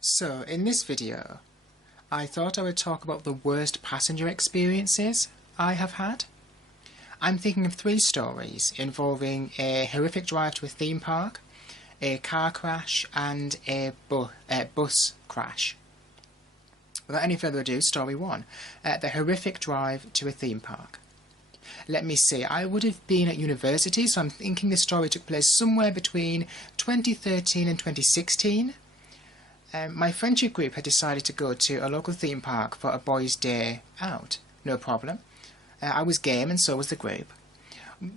So, in this video, I thought I would talk about the worst passenger experiences I have had. I'm thinking of three stories involving a horrific drive to a theme park, a car crash, and a bus crash. Without any further ado, story one, the horrific drive to a theme park. Let me see, I would have been at university, so I'm thinking this story took place somewhere between 2013 and 2016. My friendship group had decided to go to a local theme park for a boys' day out. No problem. I was game and so was the group.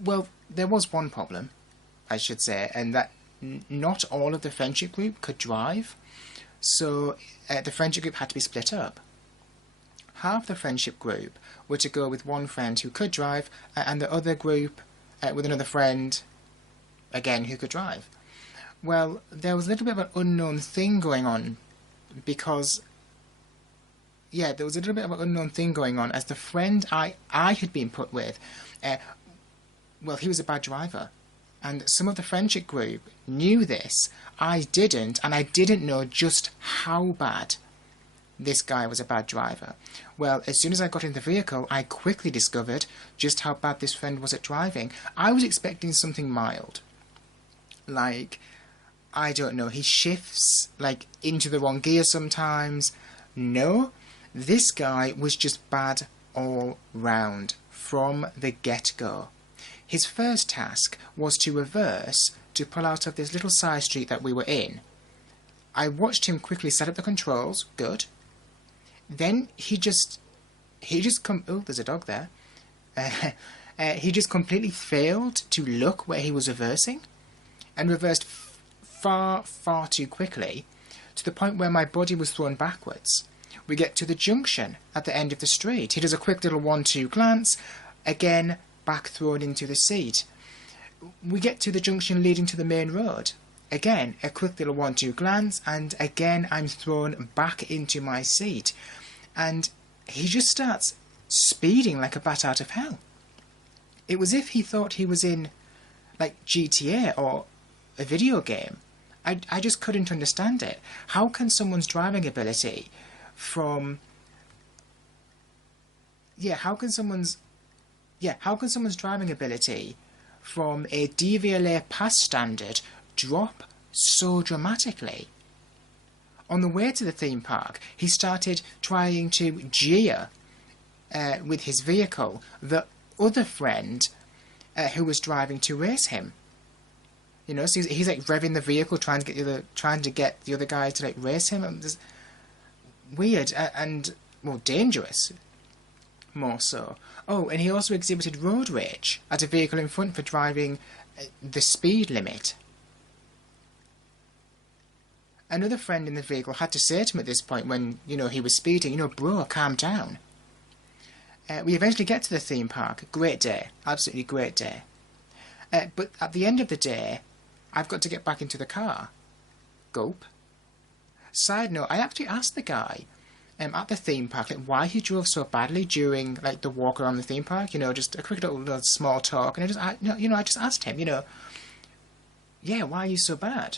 Well, there was one problem, I should say, and that not all of the friendship group could drive, so the friendship group had to be split up. Half the friendship group were to go with one friend who could drive, and the other group with another friend, again, who could drive. Well, there was a little bit of an unknown thing going on, because, yeah, there was a little bit of an unknown thing going on, as the friend I had been put with, well, he was a bad driver. And some of the friendship group knew this, I didn't, and I didn't know just how bad this guy was a bad driver. Well, as soon as I got in the vehicle, I quickly discovered just how bad this friend was at driving. I was expecting something mild. Like, I don't know, he shifts, like, into the wrong gear sometimes. No, this guy was just bad all round, from the get-go. His first task was to reverse to pull out of this little side street that we were in. I watched him quickly set up the controls, good. Then he just oh, there's a dog there. He just completely failed to look where he was reversing, and reversed far, far too quickly, to the point where my body was thrown backwards. We get to the junction at the end of the street. He does a quick little 1-2 glance, again, back thrown into the seat. We get to the junction leading to the main road. Again, a quick little 1-2 glance, and again I'm thrown back into my seat. And he just starts speeding like a bat out of hell. It was as if he thought he was in, like, GTA or a video game. I just couldn't understand it. How can someone's driving ability from... how can someone's driving ability from a DVLA pass standard drop so dramatically? On the way to the theme park, he started trying to jeer with his vehicle the other friend who was driving to race him. You know, so he's like revving the vehicle, trying to get the other guy to like race him. And weird and well, dangerous, more so. Oh, and he also exhibited road rage at a vehicle in front for driving the speed limit. Another friend in the vehicle had to say to him at this point when, you know, he was speeding, you know, bro, calm down. We eventually get to the theme park. Great day. Absolutely great day. But at the end of the day, I've got to get back into the car. Gulp. Side note, I actually asked the guy at the theme park like, why he drove so badly during like the walk around the theme park. You know, just a quick little small talk. And I just asked him, you know, yeah, why are you so bad?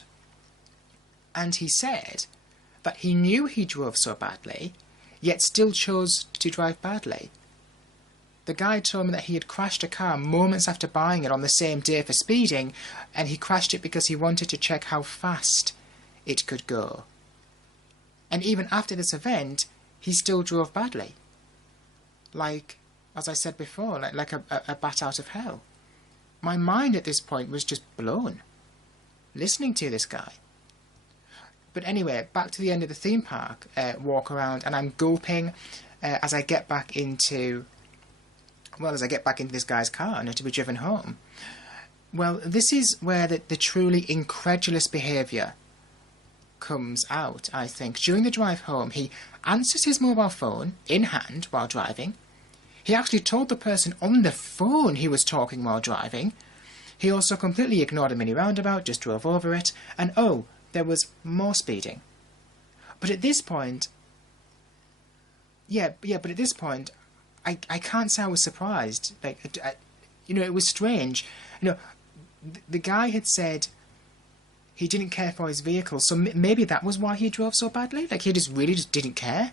And he said that he knew he drove so badly, yet still chose to drive badly. The guy told me that he had crashed a car moments after buying it on the same day for speeding, and he crashed it because he wanted to check how fast it could go. And even after this event, he still drove badly. Like, as I said before, like a bat out of hell. My mind at this point was just blown, listening to this guy. But anyway, back to the end of the theme park walk around, and I'm gulping as I get back into this guy's car and to be driven home. Well, this is where the truly incredulous behaviour comes out, I think. During the drive home, he answers his mobile phone in hand while driving. He actually told the person on the phone he was talking while driving. He also completely ignored a mini roundabout, just drove over it, and oh, there was more speeding. But at this point, but at this point, I can't say I was surprised. Like, you know, it was strange. You know, the guy had said he didn't care for his vehicle, so maybe that was why he drove so badly. Like, he just really just didn't care.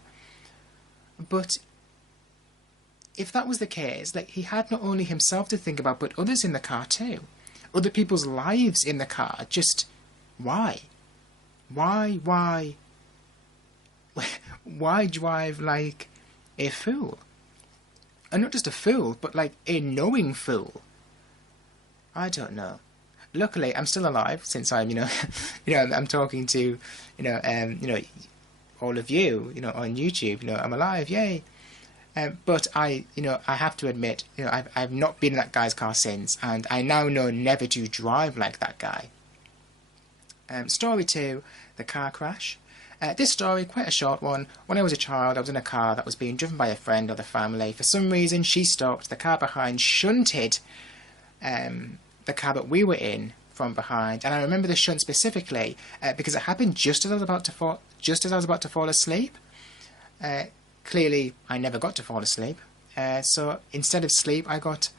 But if that was the case, like, he had not only himself to think about, but others in the car too. Other people's lives in the car. Just, why? Why drive like a fool? And not just a fool, but like a knowing fool. I don't know. Luckily, I'm still alive since I'm, I'm talking to, all of you, on YouTube. I'm alive, yay. But I have to admit, I've not been in that guy's car since, and I now know never to drive like that guy. Story 2, the car crash. This story, quite a short one. When I was a child, I was in a car that was being driven by a friend or the family. For some reason, she stopped. The car behind shunted the car that we were in from behind. And I remember the shunt specifically because it happened just as I was about to fall asleep. Clearly, I never got to fall asleep. So instead of sleep, I got...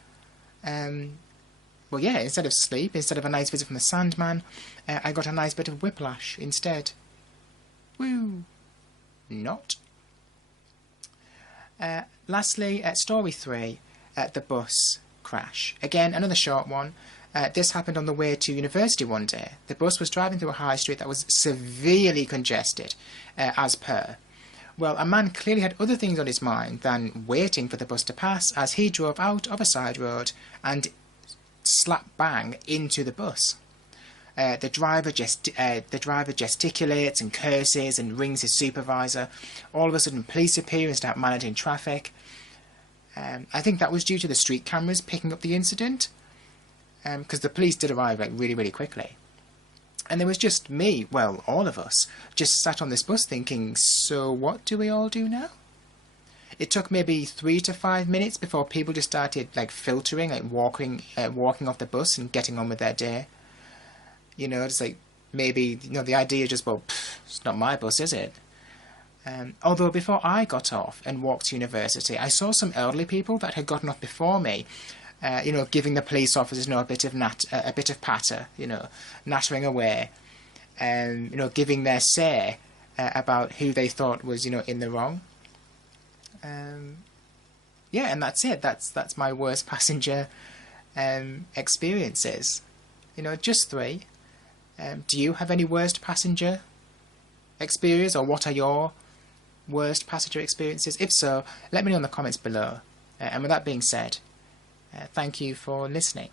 instead of sleep, instead of a nice visit from the Sandman, I got a nice bit of whiplash instead. Woo! Not. Lastly, story 3, the bus crash. Again, another short one. This happened on the way to university one day. The bus was driving through a high street that was severely congested, as per. Well, a man clearly had other things on his mind than waiting for the bus to pass, as he drove out of a side road and slap bang into the bus. The driver gesticulates and curses and rings his supervisor. All of a sudden, police appear and start managing traffic. I think that was due to the street cameras picking up the incident, because the police did arrive really, really quickly. And there was just me, well, all of us, just sat on this bus thinking, so what do we all do now? It took maybe 3 to 5 minutes before people just started filtering, walking off the bus and getting on with their day. It's maybe, the idea is just, well, it's not my bus, is it? Although before I got off and walked to university, I saw some elderly people that had gotten off before me, giving the police officers, a bit of patter, nattering away, giving their say about who they thought was, in the wrong. And that's it. That's my worst passenger experiences. Just 3. Do you have any worst passenger experience, or what are your worst passenger experiences? If so, let me know in the comments below. And with that being said, thank you for listening.